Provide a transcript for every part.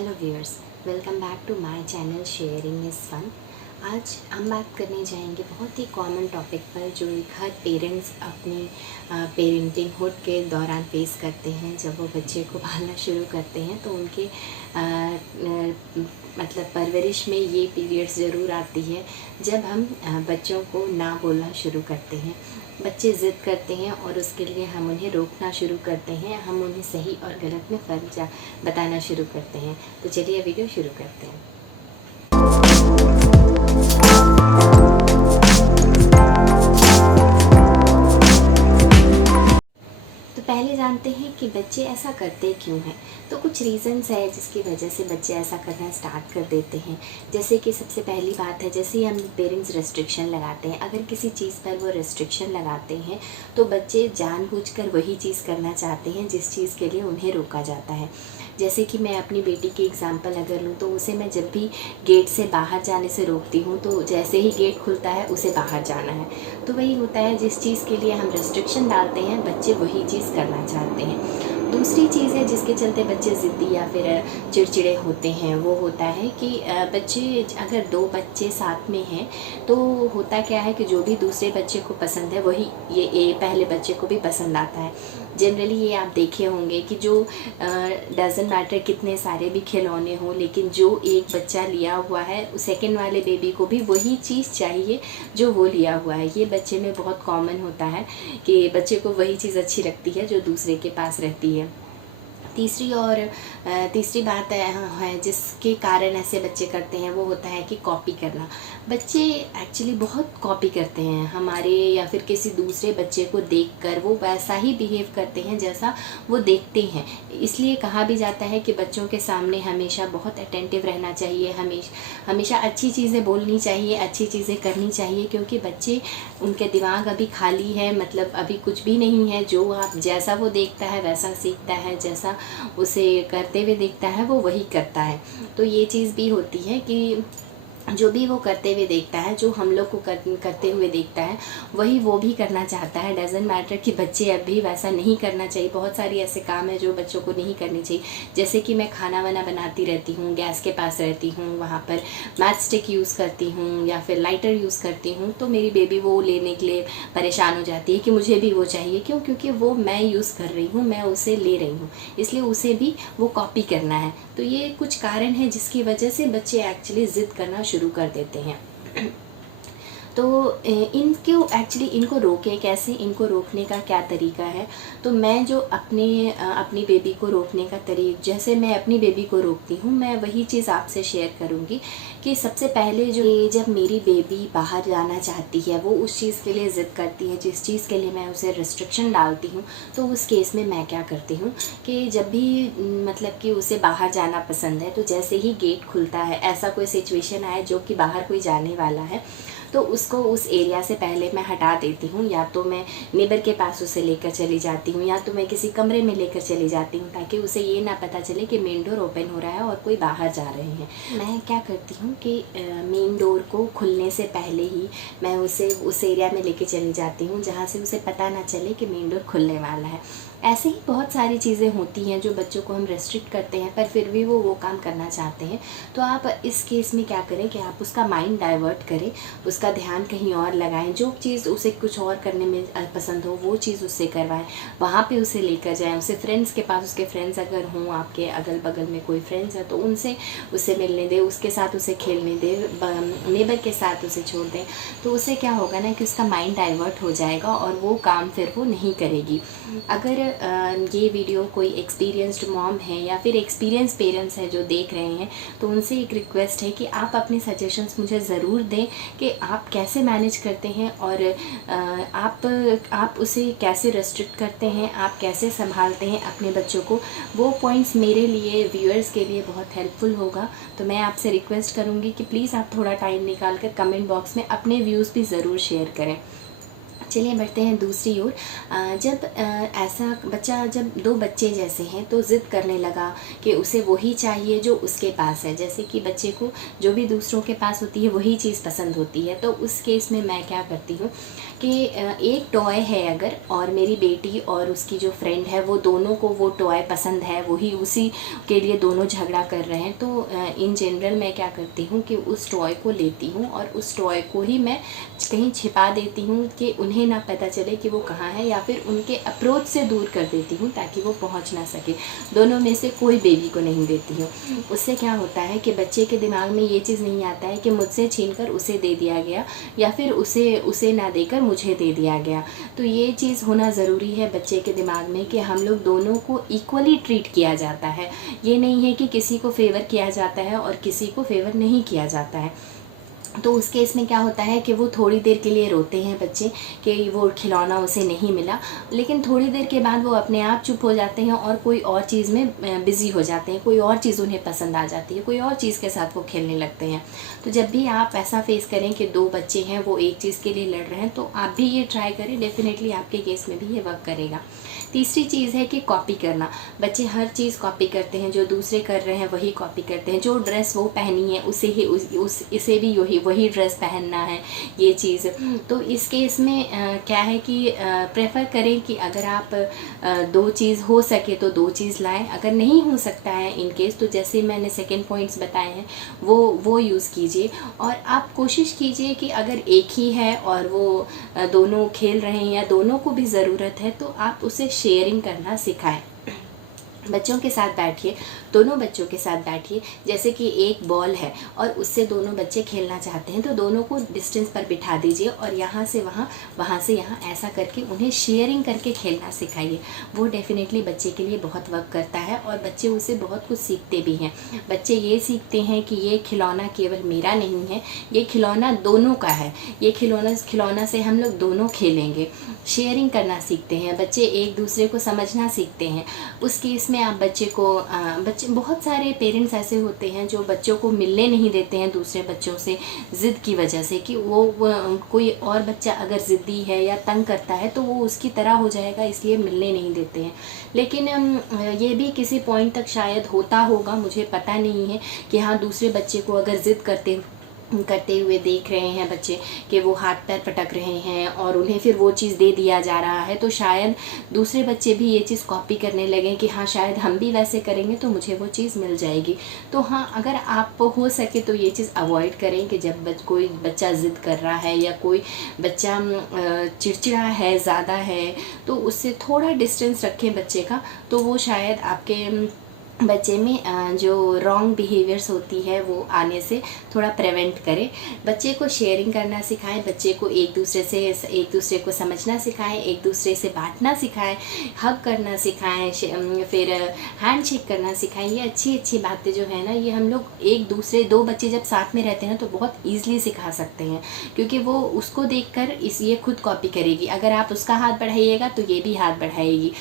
Hello viewers, welcome back to my channel sharing is fun. आज हम बात करने जाएंगे बहुत ही कॉमन टॉपिक पर जो हर पेरेंट्स अपनी पेरेंटिंग हुड के दौरान फेस करते हैं। जब वो बच्चे को पालना शुरू करते हैं तो उनके मतलब परवरिश में ये पीरियड्स ज़रूर आती है जब हम बच्चों को ना बोलना शुरू करते हैं। बच्चे ज़िद करते हैं और उसके लिए हम उन्हें रोकना शुरू करते हैं, हम उन्हें सही और गलत में फ़र्क बताना शुरू करते हैं। तो चलिए वीडियो शुरू करते हैं। तो पहले जानते हैं कि बच्चे ऐसा करते क्यों हैं। तो कुछ रीज़न्स है जिसकी वजह से बच्चे ऐसा करना स्टार्ट कर देते हैं। जैसे कि सबसे पहली बात है, जैसे ही हम पेरेंट्स रेस्ट्रिक्शन लगाते हैं, अगर किसी चीज़ पर वो रेस्ट्रिक्शन लगाते हैं तो बच्चे जानबूझकर वही चीज़ करना चाहते हैं जिस चीज़ के लिए उन्हें रोका जाता है। जैसे कि मैं अपनी बेटी की एग्ज़ाम्पल अगर लूँ तो उसे मैं जब भी गेट से बाहर जाने से रोकती हूँ तो जैसे ही गेट खुलता है उसे बाहर जाना है। तो वही होता है, जिस चीज़ के लिए हम रेस्ट्रिक्शन डालते हैं बच्चे वही चीज़ करना चाहते हैं। दूसरी चीज़ है जिसके चलते बच्चे ज़िद्दी या फिर चिड़चिड़े होते हैं, वो होता है कि बच्चे अगर दो बच्चे साथ में हैं तो होता क्या है कि जो भी दूसरे बच्चे को पसंद है वही ये पहले बच्चे को भी पसंद आता है। जनरली ये आप देखे होंगे कि जो डज़न्ट मैटर कितने सारे भी खिलौने हों, लेकिन जो एक बच्चा लिया हुआ है सेकंड वाले बेबी को भी वही चीज़ चाहिए जो वो लिया हुआ है। ये बच्चे में बहुत कॉमन होता है कि बच्चे को वही चीज़ अच्छी लगती है जो दूसरे के पास रहती है। तीसरी बात है जिसके कारण ऐसे बच्चे करते हैं, वो होता है कि कॉपी करना। बच्चे एक्चुअली बहुत कॉपी करते हैं हमारे या फिर किसी दूसरे बच्चे को देखकर, वो वैसा ही बिहेव करते हैं जैसा वो देखते हैं। इसलिए कहा भी जाता है कि बच्चों के सामने हमेशा बहुत अटेंटिव रहना चाहिए, हमेशा अच्छी चीज़ें बोलनी चाहिए, अच्छी चीज़ें करनी चाहिए, क्योंकि बच्चे उनके दिमाग अभी खाली है, मतलब अभी कुछ भी नहीं है। जो आप जैसा वो देखता है वैसा सीखता है, जैसा उसे करते हुए देखता है वो वही करता है। तो ये चीज़ भी होती है कि जो भी वो करते हुए देखता है, जो हम लोग को करते हुए देखता है वही वो भी करना चाहता है। डज़न्ट मैटर कि बच्चे अभी वैसा नहीं करना चाहिए। बहुत सारी ऐसे काम है जो बच्चों को नहीं करनी चाहिए। जैसे कि मैं खाना वाना बनाती रहती हूँ, गैस के पास रहती हूँ, वहाँ पर मैच स्टिक यूज़ करती हूँ या फिर लाइटर यूज़ करती हूँ, तो मेरी बेबी वो लेने के लिए परेशान हो जाती है कि मुझे भी वो चाहिए। क्यों? क्योंकि वो मैं यूज़ कर रही हूँ, मैं उसे ले रही हूँ, इसलिए उसे भी वो कॉपी करना है। तो ये कुछ कारण है जिसकी वजह से बच्चे एक्चुअली ज़िद करना शुरू कर देते हैं। तो इनको रोकें कैसे, इनको रोकने का क्या तरीका है। तो मैं जो अपनी बेबी को रोकने का जैसे मैं अपनी बेबी को रोकती हूँ, मैं वही चीज़ आपसे शेयर करूँगी कि सबसे पहले जब मेरी बेबी बाहर जाना चाहती है, वो उस चीज़ के लिए ज़िद करती है जिस चीज़ के लिए मैं उसे रिस्ट्रिक्शन डालती हूँ, तो उस केस में मैं क्या करती हूँ कि जब भी मतलब कि उसे बाहर जाना पसंद है, तो जैसे ही गेट खुलता है, ऐसा कोई सिचुएशन आए जो कि बाहर कोई जाने वाला है, तो उसको उस एरिया से पहले मैं हटा देती हूँ। या तो मैं नेबर के पास उसे लेकर चली जाती हूँ या तो मैं किसी कमरे में लेकर चली जाती हूँ, ताकि उसे ये ना पता चले कि मेन डोर ओपन हो रहा है और कोई बाहर जा रहे हैं। मैं क्या करती हूँ कि मेन डोर को खुलने से पहले ही मैं उसे उस एरिया में लेके चली जाती हूँ जहाँ से उसे पता ना चले कि मेन डोर खुलने वाला है। ऐसे ही बहुत सारी चीज़ें होती हैं जो बच्चों को हम रेस्ट्रिक्ट करते हैं, पर फिर भी वो काम करना चाहते हैं। तो आप इस केस में क्या करें कि आप उसका माइंड डाइवर्ट करें, उसका ध्यान कहीं और लगाएं। जो चीज़ उसे कुछ और करने में पसंद हो वो चीज़ उससे करवाएं, वहाँ पे उसे लेकर जाएं। उसे फ्रेंड्स के पास, उसके फ्रेंड्स अगर हों, आपके अगल बगल में कोई फ्रेंड्स है तो उसे मिलने दें, उसके साथ उसे खेलने दें, नेबर के साथ उसे छोड़ दें। तो उससे क्या होगा ना कि उसका माइंड डाइवर्ट हो जाएगा और वो काम फिर वो नहीं करेगी। अगर ये वीडियो कोई एक्सपीरियंस्ड मॉम है या फिर एक्सपीरियंस पेरेंट्स है जो देख रहे हैं, तो उनसे एक रिक्वेस्ट है कि आप अपने सजेशंस मुझे ज़रूर दें कि आप कैसे मैनेज करते हैं और आप उसे कैसे रेस्ट्रिक्ट करते हैं, आप कैसे संभालते हैं अपने बच्चों को। वो पॉइंट्स मेरे लिए, व्यूअर्स के लिए बहुत हेल्पफुल होगा। तो मैं आपसे रिक्वेस्ट करूँगी कि प्लीज़ आप थोड़ा टाइम निकाल कर कमेंट बॉक्स में अपने व्यूज़ भी ज़रूर शेयर करें। चलिए बढ़ते हैं दूसरी ओर। जब ऐसा बच्चा, जब दो बच्चे जैसे हैं तो ज़िद करने लगा कि उसे वही चाहिए जो उसके पास है, जैसे कि बच्चे को जो भी दूसरों के पास होती है वही चीज़ पसंद होती है, तो उस केस में मैं क्या करती हूँ कि एक टॉय है अगर, और मेरी बेटी और उसकी जो फ्रेंड है वो दोनों को वो टॉय पसंद है, वही उसी के लिए दोनों झगड़ा कर रहे हैं, तो इन जनरल मैं क्या करती हूँ कि उस टॉय को लेती हूँ और उस टॉय को ही मैं कहीं छिपा देती हूँ कि उन्हें ना पता चले कि वो कहाँ है, या फिर उनके अप्रोच से दूर कर देती हूँ ताकि वो पहुँच ना सके। दोनों में से कोई बेबी को नहीं देती हूँ। उससे क्या होता है कि बच्चे के दिमाग में ये चीज़ नहीं आता है कि मुझसे छीनकर उसे दे दिया गया, या फिर उसे ना देकर मुझे दे दिया गया। तो ये चीज़ होना ज़रूरी है बच्चे के दिमाग में कि हम लोग दोनों को इक्वली ट्रीट किया जाता है। ये नहीं है कि किसी को फेवर किया जाता है और किसी को फेवर नहीं किया जाता है। तो उस केस में क्या होता है कि वो थोड़ी देर के लिए रोते हैं बच्चे कि वो खिलौना उसे नहीं मिला, लेकिन थोड़ी देर के बाद वो अपने आप चुप हो जाते हैं और कोई और चीज़ में बिज़ी हो जाते हैं, कोई और चीज़ उन्हें पसंद आ जाती है, कोई और चीज़ के साथ वो खेलने लगते हैं। तो जब भी आप ऐसा फेस करें कि दो बच्चे हैं वो एक चीज़ के लिए लड़ रहे हैं, तो आप भी ये ट्राई करें, डेफिनेटली आपके केस में भी ये वर्क करेगा। तीसरी चीज़ है कि कॉपी करना। बच्चे हर चीज़ कॉपी करते हैं, जो दूसरे कर रहे हैं वही कॉपी करते हैं। जो ड्रेस वो पहनी है उसे ही इसे भी वही ड्रेस पहनना है, ये चीज़। तो इस केस में क्या है कि प्रेफर करें कि अगर आप दो चीज़ हो सके तो दो चीज़ लाएं, अगर नहीं हो सकता है इन केस तो जैसे मैंने सेकंड पॉइंट्स बताए हैं वो यूज़ कीजिए। और आप कोशिश कीजिए कि अगर एक ही है और वो दोनों खेल रहे हैं या दोनों को भी ज़रूरत है, तो आप उसे शेयरिंग करना सिखाएं। बच्चों के साथ बैठिए, दोनों बच्चों के साथ बैठिए, जैसे कि एक बॉल है और उससे दोनों बच्चे खेलना चाहते हैं, तो दोनों को डिस्टेंस पर बिठा दीजिए और यहाँ से वहाँ, वहाँ से यहाँ, ऐसा करके उन्हें शेयरिंग करके खेलना सिखाइए। वो डेफिनेटली बच्चे के लिए बहुत वर्क करता है और बच्चे उससे बहुत कुछ सीखते भी हैं। बच्चे ये सीखते हैं कि ये खिलौना केवल मेरा नहीं है, ये खिलौना दोनों का है, ये खिलौना से हम लोग दोनों खेलेंगे। शेयरिंग करना सीखते हैं बच्चे, एक दूसरे को समझना सीखते हैं। उस केस में आप बच्चे बहुत सारे पेरेंट्स ऐसे होते हैं जो बच्चों को मिलने नहीं देते हैं दूसरे बच्चों से, ज़िद की वजह से कि वो कोई और बच्चा अगर ज़िद्दी है या तंग करता है तो वो उसकी तरह हो जाएगा, इसलिए मिलने नहीं देते हैं। लेकिन ये भी किसी पॉइंट तक शायद होता होगा, मुझे पता नहीं है, कि हाँ दूसरे बच्चे को अगर ज़िद करते हुए देख रहे हैं बच्चे कि वो हाथ पैर पटक रहे हैं और उन्हें फिर वो चीज़ दे दिया जा रहा है, तो शायद दूसरे बच्चे भी ये चीज़ कॉपी करने लगें कि हाँ शायद हम भी वैसे करेंगे तो मुझे वो चीज़ मिल जाएगी। तो हाँ, अगर आप हो सके तो ये चीज़ अवॉइड करें कि जब कोई बच्चा ज़िद कर रहा है या कोई बच्चा चिड़चिड़ा है, ज़्यादा है, तो उससे थोड़ा डिस्टेंस रखें बच्चे का, तो वो शायद आपके बच्चे में जो रॉन्ग बिहेवियर्स होती है वो आने से थोड़ा प्रिवेंट करें। बच्चे को शेयरिंग करना सिखाएं, बच्चे को एक दूसरे को समझना सिखाएं, एक दूसरे से बांटना सिखाएं, हग करना सिखाएं, फिर हैंडशेक करना सिखाएं। ये अच्छी बातें जो है ना, ये हम लोग दो बच्चे जब साथ में रहते हैं तो बहुत ईजिली सिखा सकते हैं, क्योंकि वो उसको देखकर ये खुद कॉपी करेगी। अगर आप उसका हाथ बढ़ाइएगा तो ये भी हाथ बढ़ाएगी।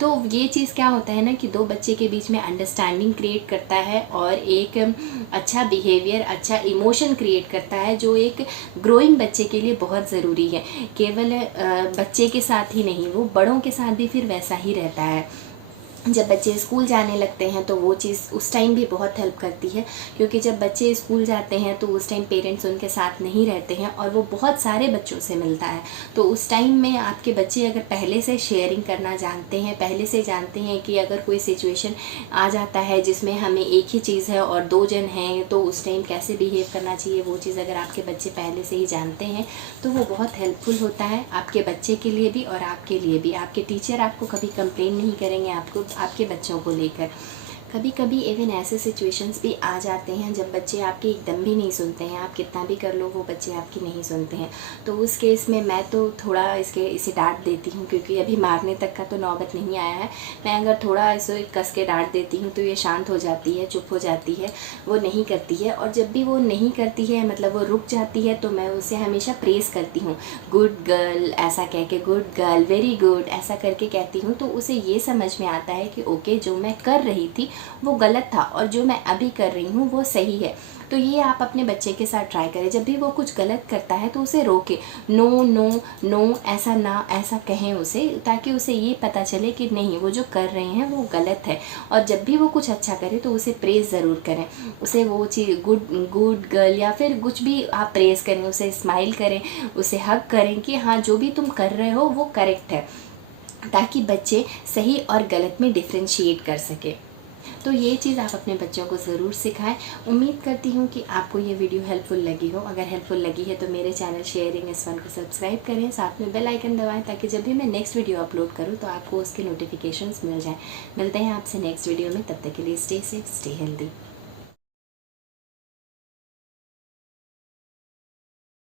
तो ये चीज़ क्या होता है ना कि दो बच्चे के बीच में अंडरस्टैंडिंग क्रिएट करता है और एक अच्छा बिहेवियर, अच्छा इमोशन क्रिएट करता है, जो एक ग्रोइंग बच्चे के लिए बहुत ज़रूरी है। केवल बच्चे के साथ ही नहीं, वो बड़ों के साथ भी फिर वैसा ही रहता है। जब बच्चे स्कूल जाने लगते हैं तो वो चीज़ उस टाइम भी बहुत हेल्प करती है, क्योंकि जब बच्चे स्कूल जाते हैं तो उस टाइम पेरेंट्स उनके साथ नहीं रहते हैं और वो बहुत सारे बच्चों से मिलता है। तो उस टाइम में आपके बच्चे अगर पहले से शेयरिंग करना जानते हैं, पहले से जानते हैं कि अगर कोई सिचुएशन आ जाता है जिसमें हमें एक ही चीज़ है और दो जन हैं तो उस टाइम कैसे बिहेव करना चाहिए, वो चीज़ अगर आपके बच्चे पहले से ही जानते हैं तो वो बहुत हेल्पफुल होता है आपके बच्चे के लिए भी और आपके लिए भी। आपके टीचर आपको कभी कंप्लेन नहीं करेंगे आपके बच्चों को लेकर। कभी कभी इवन ऐसे सिचुएशंस भी आ जाते हैं जब बच्चे आपकी एकदम भी नहीं सुनते हैं, आप कितना भी कर लो वो बच्चे आपकी नहीं सुनते हैं। तो उस केस में मैं तो थोड़ा इसे डांट देती हूँ, क्योंकि अभी मारने तक का तो नौबत नहीं आया है। मैं अगर थोड़ा इसे कस के डांट देती हूँ तो ये शांत हो जाती है, चुप हो जाती है, वो नहीं करती है। और जब भी वो नहीं करती है, मतलब वो रुक जाती है, तो मैं उसे हमेशा प्रेज़ करती हूँ, गुड गर्ल ऐसा कह के, गुड गर्ल, वेरी गुड ऐसा करके कहती हूँ। तो उसे ये समझ में आता है कि ओके, जो मैं कर रही थी वो गलत था और जो मैं अभी कर रही हूँ वो सही है। तो ये आप अपने बच्चे के साथ ट्राई करें। जब भी वो कुछ गलत करता है तो उसे रोके, नो नो नो, ऐसा ना ऐसा कहें उसे, ताकि उसे ये पता चले कि नहीं, वो जो कर रहे हैं वो गलत है। और जब भी वो कुछ अच्छा करे तो उसे प्रेज़ ज़रूर करें, उसे वो चीज़ गुड गुड गर्ल या फिर कुछ भी आप प्रेज़ करें, उसे स्माइल करें, उसे हग करें कि हाँ जो भी तुम कर रहे हो वो करेक्ट है, ताकि बच्चे सही और गलत में डिफ्रेंशिएट कर सके। तो ये चीज़ आप अपने बच्चों को ज़रूर सिखाएं। उम्मीद करती हूँ कि आपको ये वीडियो हेल्पफुल लगी हो। अगर हेल्पफुल लगी है तो मेरे चैनल शेयरिंग S1 को सब्सक्राइब करें, साथ में बेल आइकन दबाएं, ताकि जब भी मैं नेक्स्ट वीडियो अपलोड करूँ तो आपको उसके नोटिफिकेशंस मिल जाएं। मिलते हैं आपसे नेक्स्ट वीडियो में, तब तक के लिए स्टे सेफ, स्टे हेल्दी।